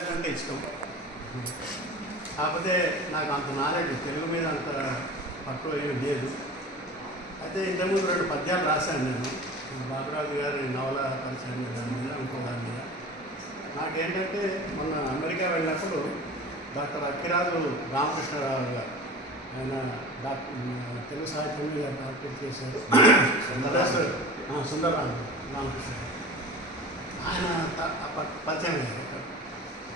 అంటే ఇష్టం. కాకపోతే నాకు అంత నాలెడ్జ్ తెలుగు మీద అంత పట్టు ఏమి లేదు. అయితే ఇంతకుముందు రెండు పద్యాలు రాశాను నేను. బాబురాజు గారి నవల పరిచయం దాని మీద ఇంకో దాని మీద. నాకేంటంటే మొన్న అమెరికా వెళ్ళినప్పుడు డాక్టర్ అక్కిరాజు రామకృష్ణరావు గారు ఆయన డాక్టర్ తెలుగు సాహిత్యం మీద డాక్టర్ చేశారు. సుందరరావు రామకృష్ణ. ఆయన పరిచయం అయ్యారు. ఇక్కడ.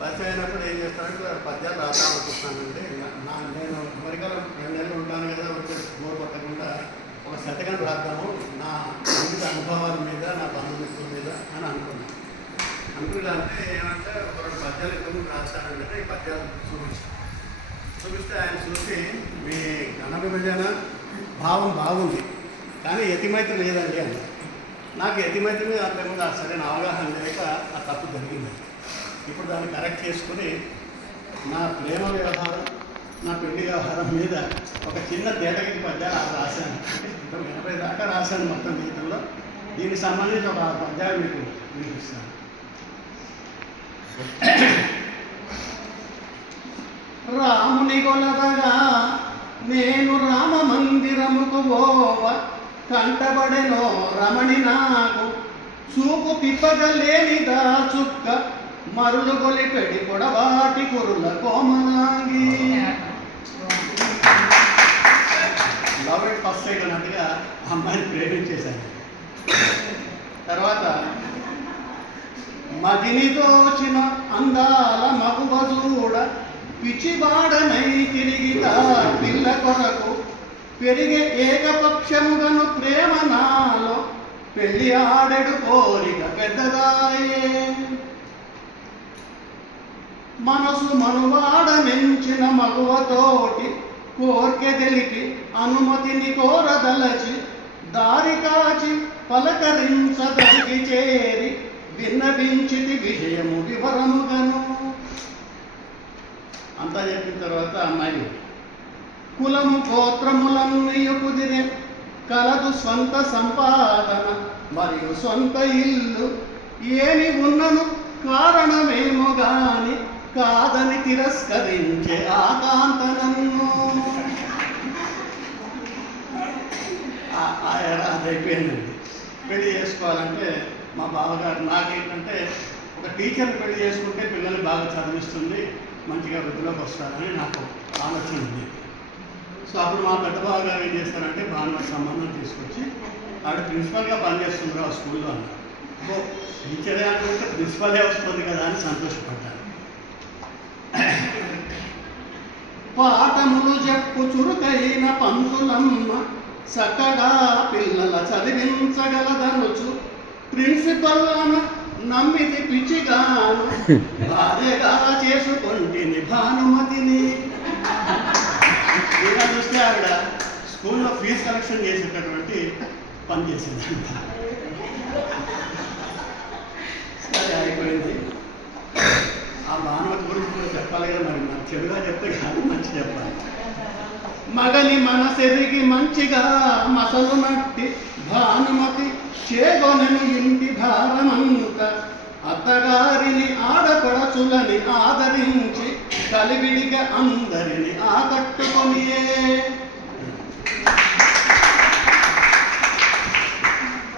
పరిచయం అయినప్పుడు ఏం చేస్తానంటే పద్యాలు రాద్దాం అనుకుంటున్నానంటే నా- నా నేను అమెరికాలో రెండు నెలలు ఉంటాను కదా వచ్చే బోర్ కొట్టకుండా ఒక శతకం రాద్దాము నా జీవిత అనుభవాల మీద నా బంధుమిత్రుల మీద అని అనుకున్నాను అనుకున్నా అంటే ఏమంటే ఒక రెండు పద్యాలు ఎక్కువ రాస్తానంటే ఈ పద్యాలు చూపించాను చూపిస్తే ఆయన చూసి మీ ఘన విభజన భావం బాగుంది కానీ యతిమైత్రి లేదండి అని నాకు యతిమైత్రి మీద అంతకుముందు సరైన అవగాహన లేక ఆ తప్పు జరిగింది. ఇప్పుడు దాన్ని కరెక్ట్ చేసుకుని నా ప్రేమ వ్యవహారం నా పెళ్ళి వ్యవహారం మీద ఒక చిన్న తేటగిరి పద్యాలు రాశాను. ఇప్పుడు ఎనభై దాకా రాశాను మొత్తం జీవితంలో. దీనికి సంబంధించి ఒక ఆరు పద్యాలు మీకు వినిపిస్తాను. రాముని కొలదగా నేను రామ మందిరముకు పోవ కంటబడెనో రమణి నాకు చూపు పిప్పగలేనిదా చుక్క మరులు గొలిపెడి పొడవాటి కురుల కోమలాంగి. లవ్ ఎట్ ఫస్ట్ సైడ్ అన్నట్టుగా అమ్మాయిని ప్రేమించేశాను. తర్వాత మదిని దోచిన అందాల మగువ చూడ పిచ్చిబాడనై తిరిగితా పిల్ల కొరకు పెరిగే ఏకపక్షముగను ప్రేమ నాలో పెళ్ళి ఆడడు కోరిక పెద్దదాయే. మనసు మనువాడ మెంచిన మగువతోటి కోర్కె తెలిపి అనుమతిని కోరదలచి దారి కాచి పలకరించదలికి చేరి విన్నవించితి విషయము వివరముగను. అంతా చెప్పిన తర్వాత అమ్మాయి కులము గోత్రములన్నీయు కుదిరే కలదు స్వంత సంపాదన మరియు సొంత ఇల్లు ఏమి ఉన్నను కారణమేమో గాని కాదని తిరస్కరించే ఆకాంత నన్ను ఆ- అది అయిపోయిందండి పెళ్ళి చేసుకోవాలంటే మా బావగారు నాకేంటంటే ఒక టీచర్ పెళ్ళి చేసుకుంటే పిల్లల్ని బాగా చదివిస్తుంది మంచిగా వృద్ధిలోకి వస్తారని నాకు ఆలోచన ఉంది. సో అప్పుడు మా పెద్ద బావగారు ఏం చేస్తారంటే భానువారి సంబంధం తీసుకొచ్చి ఆవిడ ప్రిన్సిపల్గా పనిచేస్తుంది ఆ స్కూల్లో అన్నారు. ఓ టీచరే అనుకుంటే ప్రిన్సిపలే వస్తుంది కదా అని సంతోషపడ్డాను పాఠములు చెప్పు చురుకైన పంతులమ్మ చక్కగా పిల్లల చదివించగలదనుచు. ప్రిన్సిపల్ అన నమ్మిది పిచ్చిగాను భార్యగా చేసుకొంటిని భానుమతిని. ఇలా చూస్తే ఆవిడ స్కూల్లో ఫీజు కలెక్షన్ చేసేటటువంటి పని చేసింది సరే అయిపోయింది. ఆ భానుమతి గురించి కూడా చెప్పాలి కదా మరి. చెడుగా చెప్తే కాదు మంచి చెప్పాలి. మగని మనసెరిగి మంచిగా మసలు నట్టి భానుమతి చేగొనని ఇంటి భారమంత అత్తగారిని ఆడపడచులని ఆదరించి కలివిడిగా అందరిని ఆకట్టుకొనియే